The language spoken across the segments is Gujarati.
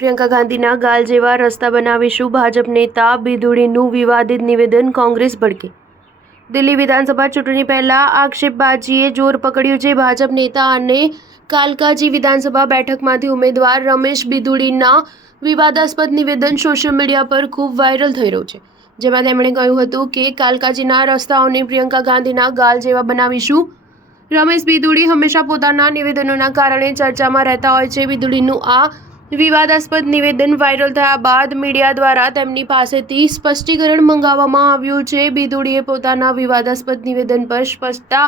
પ્રિયંકા ગાંધીના ગાલ જેવા રસ્તા બનાવીશું, ભાજપ નેતા બિધુડીનું વિવાદિત નિવેદન, કોંગ્રેસ ભડકે. દિલ્હી વિધાનસભા ચૂંટણી પહેલા આક્ષેપબાજીએ જોર પકડ્યું છે. ભાજપ નેતા અને કાલકાજી વિધાનસભા બેઠકમાંથી ઉમેદવાર રમેશ બિધુડીના વિવાદાસ્પદ નિવેદન સોશિયલ મીડિયા પર ખૂબ વાયરલ થઈ રહ્યું છે. જેમાં તેમણે કહ્યું હતું કે કાલકાજીના રસ્તાઓને પ્રિયંકા ગાંધીના ગાલ જેવા બનાવીશું. રમેશ બિધુડી હંમેશા પોતાના નિવેદનોના કારણે ચર્ચામાં રહેતા હોય છે. બિધુડીનું આ વિવાદાસ્પદ નિવેદન વાયરલ થયા બાદ મીડિયા દ્વારા તેમની પાસેથી સ્પષ્ટીકરણ મંગાવવામાં આવ્યું છે. બિધુડીએ પોતાના વિવાદાસ્પદ નિવેદન પર સ્પષ્ટતા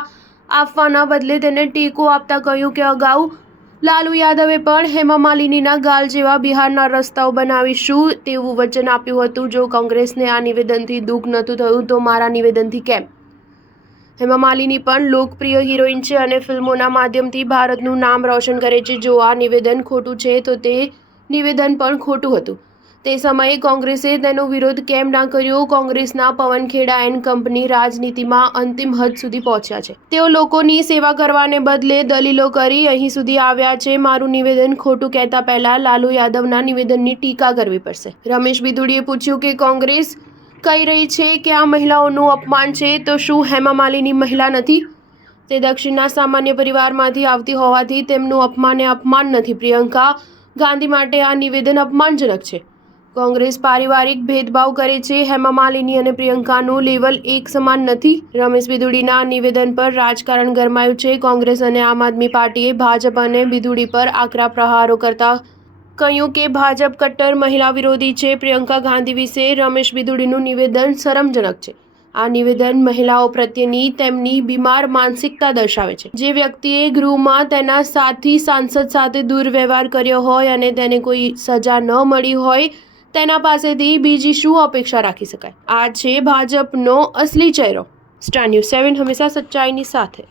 આપવાના બદલે તેને ટેકો આપતા કહ્યું કે અગાઉ લાલુ યાદવે પણ હેમા માલિનીના ગાલ જેવા બિહારના રસ્તાઓ બનાવીશું તેવું વચન આપ્યું હતું. જો કોંગ્રેસને આ નિવેદનથી દુઃખ નહોતું થયું તો મારા નિવેદનથી કેમ? હેમા માલિની પણ લોકપ્રિય હિરોઈન છે અને ફિલ્મોના માધ્યમથી ભારતનું નામ રોશન કરે છે. જો આ નિવેદન ખોટું છે તો તે નિવેદન પણ ખોટું હતું. તે સમયે કોંગ્રેસે તેનો વિરોધ કેમ ના કર્યો? કોંગ્રેસના પવન ખેડા એન્ડ કંપની રાજનીતિમાં અંતિમ હદ સુધી પહોંચ્યા છે. તેઓ લોકોની સેવા કરવાને બદલે દલીલો કરી અહીં સુધી આવ્યા છે. મારું નિવેદન ખોટું કહેતા પહેલા લાલુ યાદવના નિવેદનની ટીકા કરવી પડશે. રમેશ બિધુડીએ પૂછ્યું કે કોંગ્રેસ કહી રહી છે કે આ મહિલાઓનું અપમાન છે, તો શું હેમા માલિની મહિલા નથી? તે દક્ષિણના સામાન્ય પરિવારમાંથી આવતી હોવાથી તેમનું અપમાન એ અપમાન નથી. પ્રિયંકા ગાંધી માટે આ નિવેદન અપમાનજનક છે. કોંગ્રેસ પારિવારિક ભેદભાવ કરે છે. હેમા માલિની અને પ્રિયંકાનું લેવલ એક સમાન નથી. રમેશ બિધુડીના નિવેદન પર રાજકારણ ગરમાયું છે. કોંગ્રેસ અને આમ આદમી પાર્ટીએ ભાજપ અને બિધુડી પર આકરા પ્રહારો કરતા કહ્યું કે ભાજપ કટ્ટર મહિલા વિરોધી છે. પ્રિયંકા ગાંધી વિશે રમેશ બિધુડીનું નિવેદન શરમજનક છે. આ નિવેદન મહિલાઓ પ્રત્યેની તેમની બીમાર માનસિકતા દર્શાવે છે. જે વ્યક્તિએ ગૃહમાં તેના સાથી સાંસદ સાથે દુર્વ્યવહાર કર્યો હોય અને તેને કોઈ સજા ન મળી હોય તેના પાસેથી બીજી શું અપેક્ષા રાખી શકાય? આ છે ભાજપનો અસલી ચહેરો. સ્ટાર ન્યૂઝ 7 હંમેશા સચ્ચાઈની સાથે.